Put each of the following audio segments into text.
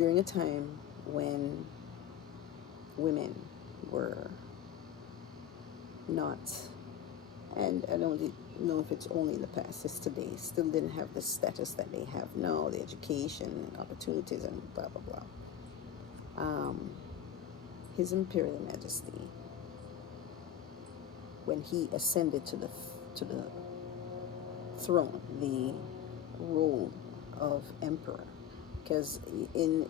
during a time when women were not, and I don't know if it's only in the past, it's today, still didn't have the status that they have now, the education, opportunities, and blah, blah, blah. Um, His Imperial Majesty, when he ascended to the throne, the role of emperor, because in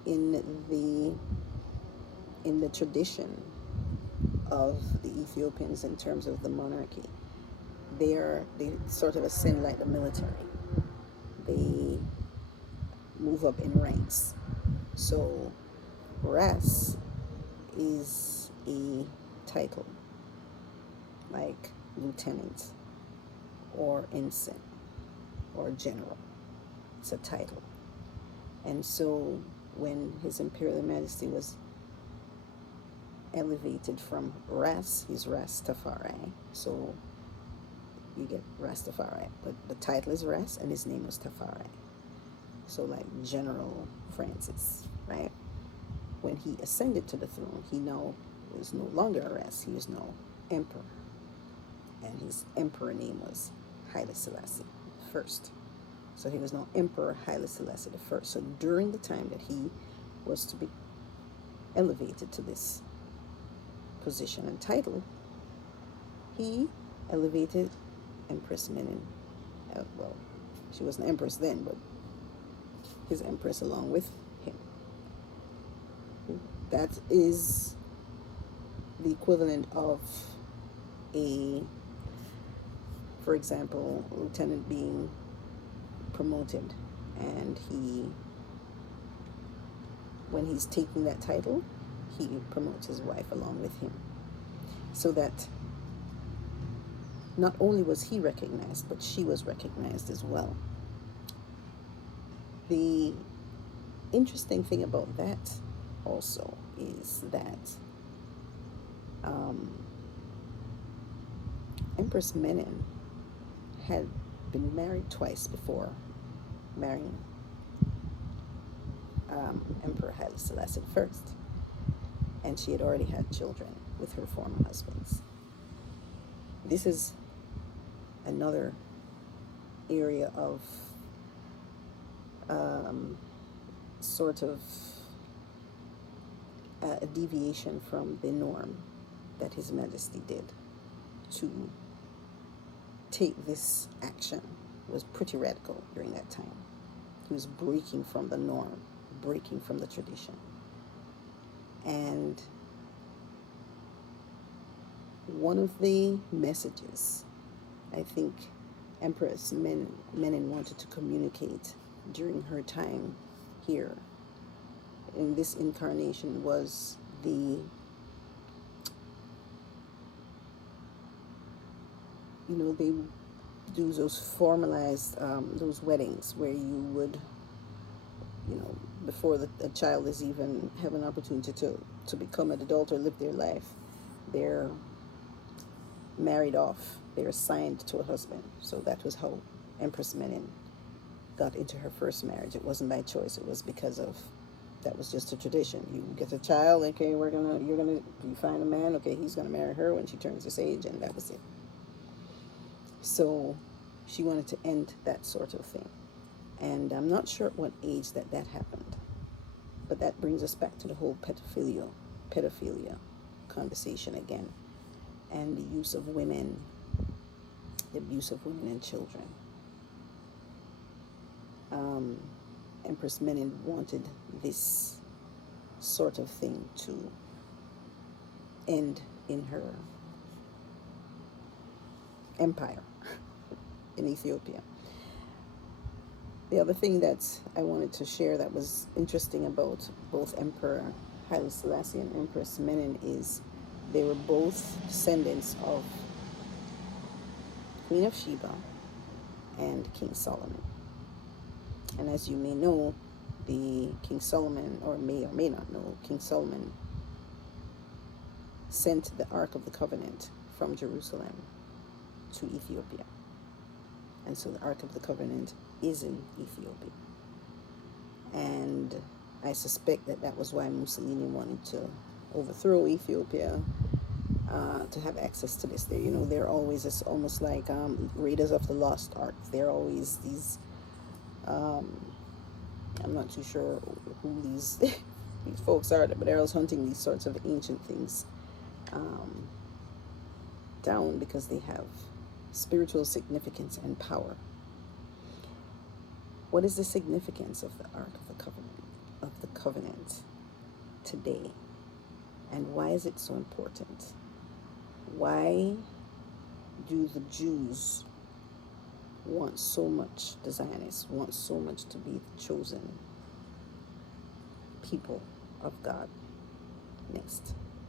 the tradition of the Ethiopians in terms of the monarchy, they sort of ascend like the military. They move up in ranks. So Ras is a title like lieutenant or ensign or general. It's a title. And so when His Imperial Majesty was elevated from Ras, he's Ras Tafari. So you get Rastafari, but the title is Ras and his name was Tafari. So like General Francis, right? When he ascended to the throne, he now was no longer a Ras, he was now emperor. And his emperor name was Haile Selassie I. So he was now Emperor Haile Selassie I. So during the time that he was to be elevated to this position and title, he elevated Empress Menen. Well, she was an empress then, but his empress along with him. That is the equivalent of a, for example, lieutenant being promoted, and when he's taking that title, he promotes his wife along with him, so that not only was he recognized, but she was recognized as well. The interesting thing about that also is that Empress Menen had been married twice before marrying Emperor Haile Selassie I, and she had already had children with her former husbands. This is another area of sort of a deviation from the norm that His Majesty did to take this action. It was pretty radical during that time. He was breaking from the norm, breaking from the tradition. And one of the messages I think Empress Menen wanted to communicate during her time here in this incarnation was they do those formalized, those weddings where you would, before the child is even have an opportunity to become an adult or live their life, they're married off, they're assigned to a husband. So that was how Empress Menen got into her first marriage. It wasn't by choice, it was because of, that was just a tradition. You get a child, okay, you find a man, okay, he's gonna marry her when she turns this age, and that was it. So she wanted to end that sort of thing. And I'm not sure at what age that happened. But that brings us back to the whole pedophilia conversation again. And the use of women, the abuse of women and children. Empress Menen wanted this sort of thing to end in her empire in Ethiopia. The other thing that I wanted to share that was interesting about both Emperor Haile Selassie and Empress Menen is they were both descendants of Queen of Sheba and King Solomon. And as you may know, the King Solomon, or may not know, King Solomon sent the Ark of the Covenant from Jerusalem to Ethiopia. And so the Ark of the Covenant is in Ethiopia. And I suspect that that was why Mussolini wanted to overthrow Ethiopia, to have access to this. They're always, it's almost like Raiders of the Lost Ark. They're always these. I'm not too sure who these these folks are, but they're always hunting these sorts of ancient things um, down because they have spiritual significance and power. What is the significance of the Ark of the Covenant today, and why is it so important? Why do the Jews want so much, the Zionists want so much to be the chosen people of God? Next.